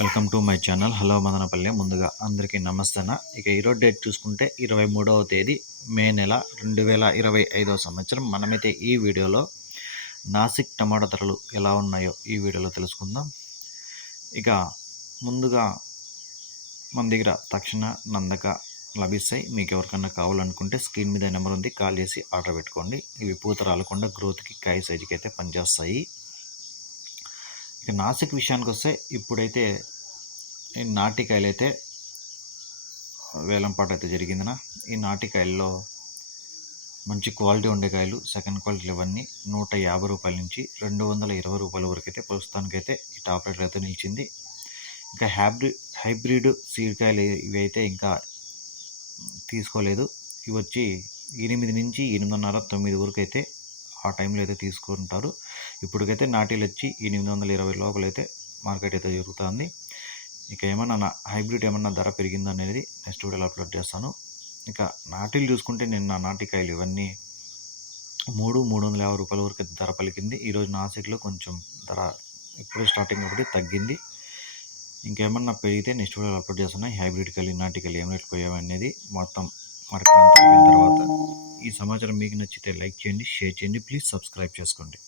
Welcome to my channel. Hello Madanapalle. ముందుగా అందరికీ నమస్తేనా? ఇక ఈరోజు డేట్ చూసుకుంటే ఇరవై మూడవ తేదీ మే నెల రెండు వేల ఇరవై ఐదవ సంవత్సరం. మనమైతే ఈ వీడియోలో నాసిక్ టమాటా ధరలు ఎలా ఉన్నాయో ఈ వీడియోలో తెలుసుకుందాం. ఇక ముందుగా మన దగ్గర తక్షణ నందక లభిస్తాయి. మీకు ఎవరికన్నా కావాలనుకుంటే స్క్రీన్ మీద నెంబర్ ఉంది. కాల్ చేసి ఆర్డర్ పెట్టుకోండి. ఇవి పూత రాలకుండా గ్రోత్కి కాయ సైజుకి అయితే పనిచేస్తాయి. నాసిక్ విషయానికి వస్తే ఇప్పుడైతే ఈ నాటికాయలు అయితే వేలంపాట అయితే జరిగిందినా. ఈ నాటికాయల్లో మంచి క్వాలిటీ ఉండే కాయలు సెకండ్ క్వాలిటీలు ఇవన్నీ నూట యాభై రూపాయల నుంచి రెండు వందల ఇరవై రూపాయల వరకు అయితే ప్రస్తుతానికైతే ఈ టాప్ రేట్లు అయితే నిలిచింది. ఇంకా హైబ్రిడ్ హైబ్రిడ్ సీడ్కాయలు ఇవి అయితే ఇంకా తీసుకోలేదు. ఇవి వచ్చి ఎనిమిది నుంచి ఎనిమిదిన్నర తొమ్మిది వరకు అయితే ఆ టైంలో అయితే తీసుకుంటారు. ఇప్పటికైతే నాటీలు వచ్చి ఎనిమిది వందల ఇరవై లోపల అయితే మార్కెట్ అయితే జరుగుతుంది. ఇక ఏమన్నా నా హైబ్రిడ్ ఏమన్నా ధర పెరిగిందో అనేది నెక్స్ట్ వీడియోలో అప్లోడ్ చేస్తాను. ఇక నాటీలు చూసుకుంటే నేను నా నాటికాయలు ఇవన్నీ మూడు మూడు వందల యాభై రూపాయల వరకు అయితే ధర పలికింది. ఈరోజు నాసిక్లో కొంచెం ధర ఇప్పుడే స్టార్టింగ్ ఒకటి తగ్గింది. ఇంకేమన్నా పెరిగితే నెక్స్ట్ వీడియోలో అప్లోడ్ చేస్తున్నాయి హైబ్రిడ్ కలి నాటికలు ఏం రేట్లు పోయావు అనేది మొత్తం మార్కెట్ అంతా తర్వాత. ఈ సమాచారం మీకు నచ్చితే లైక్ చేయండి షేర్ చేయండి ప్లీజ్ సబ్స్క్రైబ్ చేసుకోండి.